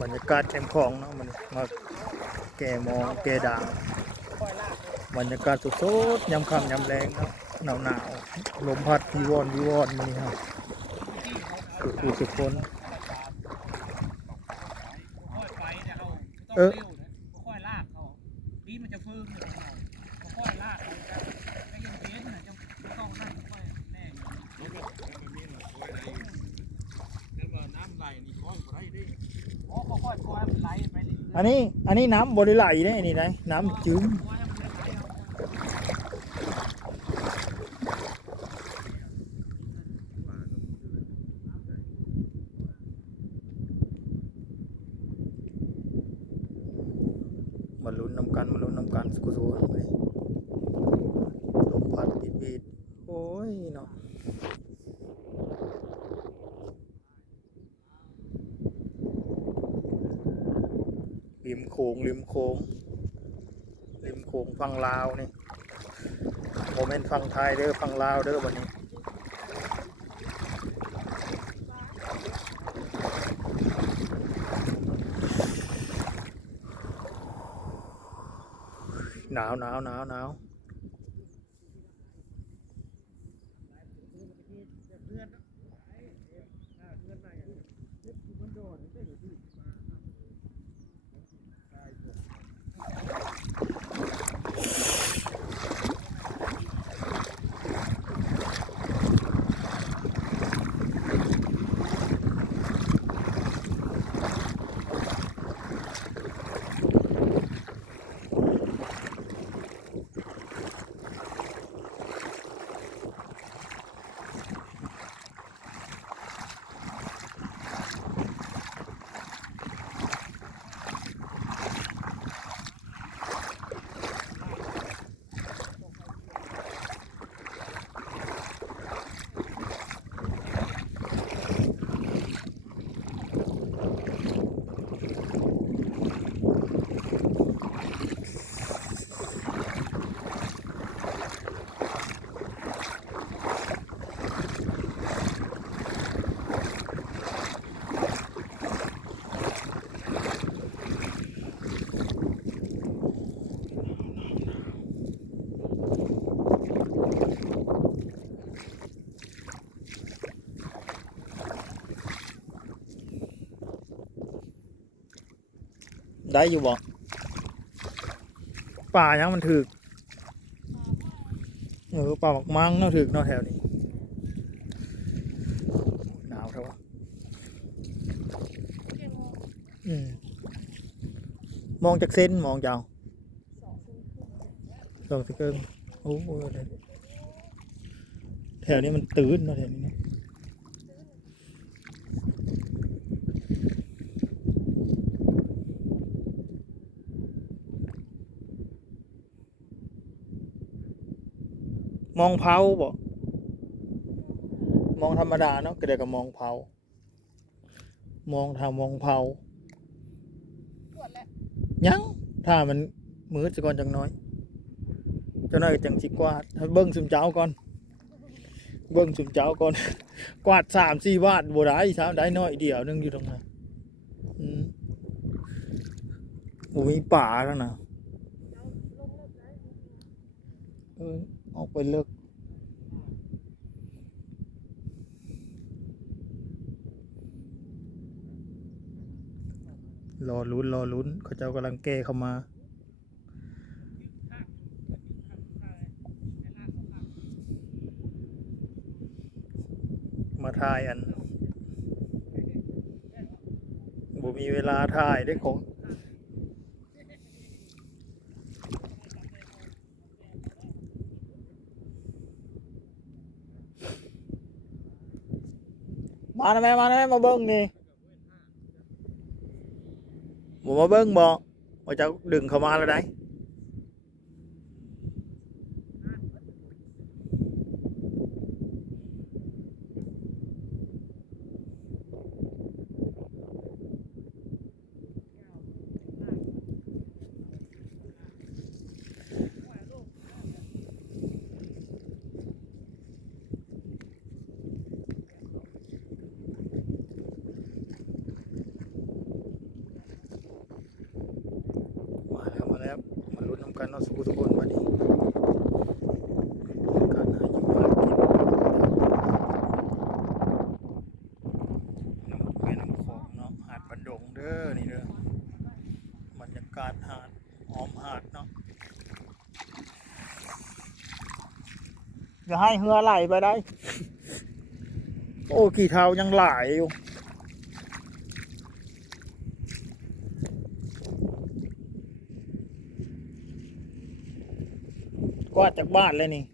บรรยากาศแคมป์ของเนาะมันมาแก่มองแก่ด่างบรรยากาศสดๆยำค่ำยำแรงเนาะหนาวหนาวๆลมพัดวิวอนวิวอนมานี่ครับสุขุสุขคนค่อยไปเนี่ยเขาต้ออ อันนี้อันนี้น้ำบริไหลเนี่ยนนี้นะน้ำจืมปล่อยให้มันไหลเอามาลุ้นน้ำกันมาลุ้นน้ำกันสุขสุขเลยลมพัดบีดบีดโอ้ยเนาะ ริมโขงริมโขงริมโขงฝั่งลาวนี่โมเมนต์ฝั่งไทยเด้อฝั่งลาวเด้อวันนี้หนาวหนาวหนาวหนาว ได้อยู่บ่ป่ายังมันถึกเออป่าหมักมังเนาะถึกเนาะแถวนี้หนาวเท่าวะอืมมองจากเส้นมองยาวสองสเกิงโอ้โหแถวนี้มันตื่นเนาะแถวนี้เนาะ มองเผาบ่มองธรรมดาเนาะก็เดียวก็มองเผามองทางมองเผายังถ้ามันมืดจะก่อนจังน้อยจังน้อยจังสิกวาดให้เบิ้งซุมเจ้าก่อน เบิ้งซุมเจ้าก่อน กวาดสามสี่วาดบ่ได้สามได้น้อยเดียวนึงอยู่ตรงนั้นอืมโอ้มีป่าแล้วนะเออ ออกไปเลิกรอลุ้นรอลุ้นเขาเจ้ากำลังแก้เข้ามา มาถ่ายอันบ่มีเวลาถ่ายได้ของ มานะแม่มานะแม่มาเบิ้งนี่บ่มาเบิ้งบ่ว่าจะดึงเข้ามาแล้วได้ ให้เหือไหลไปได้ โอ้กี่เท้ายังไหลอยู่กวาดจากบ้านเลยนี่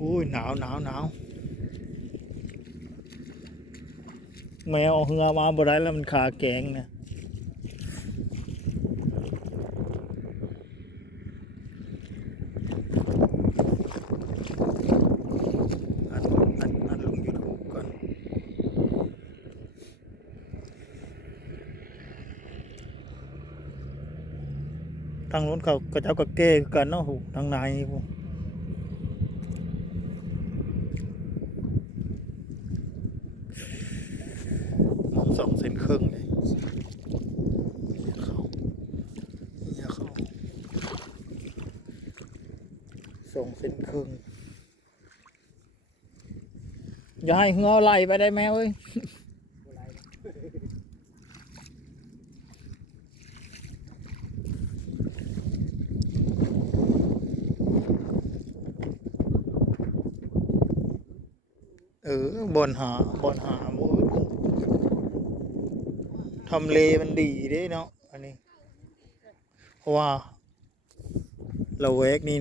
อุ้ยหนาวหนาวหนาว แมวเหือมาบ่ได้แล้วมันขาแกงเนี่ยอัดอัดอัดลงยูทูบก่อนทางนู้นเขาก็เจ้าก็เก้กันเนาะหูทางในพวกสองเซนครึ่งเลยเนี่ยเขาเนี่ยเขาสอง เซนครึ่งอย่าให้เหือไหลไปได้แมวเอ้ยเออบนหาบนหาหมูทำเลมันดีด้เนาะอันนี้ เพราะว่าเราเวกนี่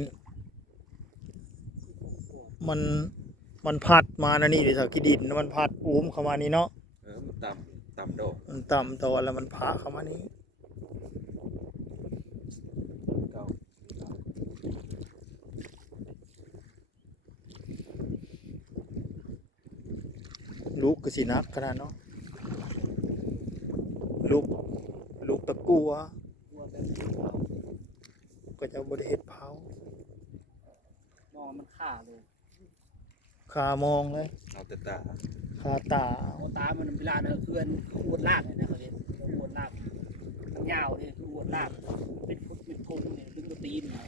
มันมันพัดมานะนี่เดี๋ยวสักดินมันพัดอุ้มเข้ามานี่เนาะเออมันต่ำต่ำโดดมันต่ำตัวแล้วมันพาเข้ามานี่เก่าลูกก็สินักขนาดเนาะลูกลูกตะกัวกลัวแบบนี้เขาก็จะบริเฮ็ดเผามองมันฆ่าเลย คามองเลยเอาแต่ตาคาตาเอาตามันเวลาเนี่ยเอื้อนเขาอวดลากเนี่ยนะเขาเรียกเขาอวดลากมันยาวเนี่ยคืออวดลากเป็นพุทธเป็นพุงเนี่ยดึงตัวตีนเนี่ย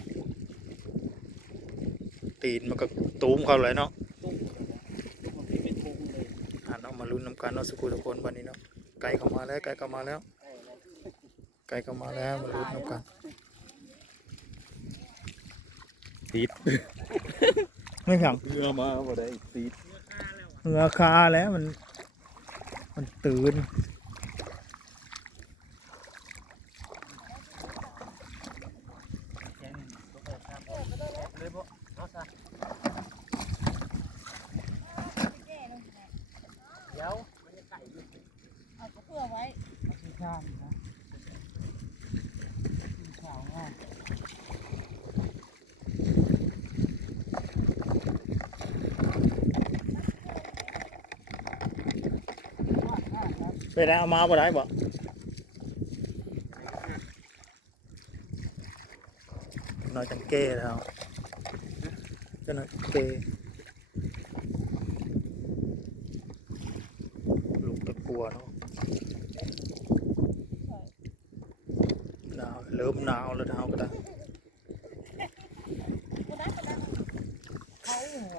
ตีนมันก็ตูมเข้าเลยเนาะตุ้มเลยนะตุ้มมันเป็นพุงเลยอ่าเนาะมาลุ้นน้ำกันเนาะสกุลทุกคนวันนี้เนาะไก่เข้ามาแล้วไก่เข้ามาแล้ว เออแล้วไก่เข้ามาแล้วมาลุ้นน้ำกันติด ไม่ขังเรือมาบ่ได้ติดเหงือคาแล้วมัน มันตื่นแจ้งตัวเปิดครับเลยบ่เอาซะเดี๋ยวมันจะไก่อยู่เอาก็เพื่อไว้เอาที่ข้ามนะที่ขาวง่าย ไปได้เอามาบ่ได้บ่หน่อยจังเก้แล้วจะหน่อยจังเก้ลูกตะกัวเนาะหนาวเริ่มหนาวแล้วเท้าก็ได้ เขาหัว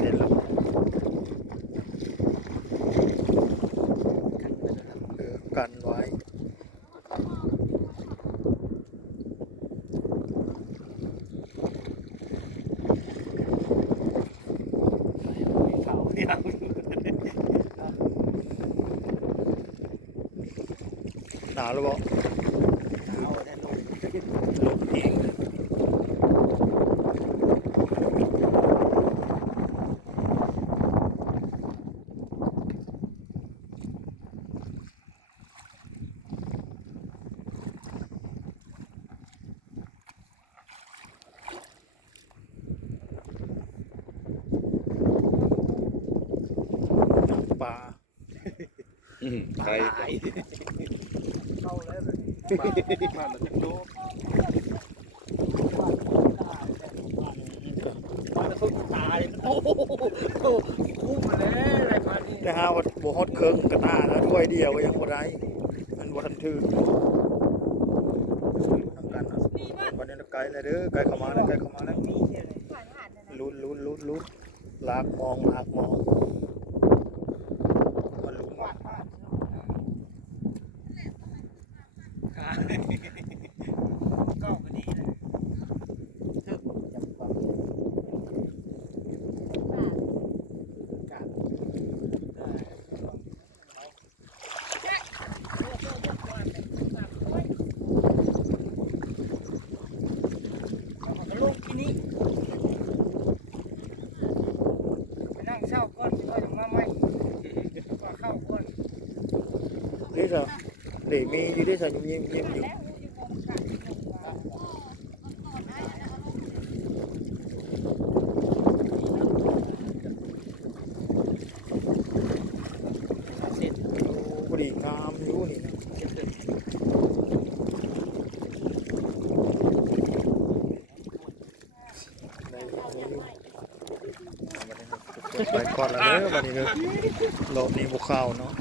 เห็นแล้วเออกันไว้ ยังหนาวแล้วบ่เอาแต่ลง ลมเอง อืมใครเข้าแล้วแบบบ้านบ้านมันจะโจ๊กมาแล้วทุกตายโอ้โหคุ้มเลยอะไรมานี่แต่หาว่าบ่ฮอดเครื่องกระตาแล้วถ้วยเดียวก็ยังบ่ได้มันบ่ทันถึงทำกันเอาวันนี้ไกลแล้วเด้อไกลเข้ามาแล้วไกลเข้ามาแล้วมีเท่าไหร่ผ่านผ่านเลยลุ้นลุ้นลุ้นลุ้นลากมองลากมองมันลุ้น วาดภาพก็พอดีเลย ลงที่นี้ไปนั่งเช่าก้อนที่ว่าจะมาใหม่ก็เข้าก้อน นี่จ้ะ เดี๋ยวมีอยู่ได้ใส่ยิ้มยิ้มยิ้มอยู่แล้วอยู่มองกันอยู่ว่าเสร็จพอดีงามอยู่นี่นะได้เอาไว้อยู่เอามาได้ครับไปก่อนแล้วเด้อวันนี้เด้อรอบนี้บุกเข้าเนาะ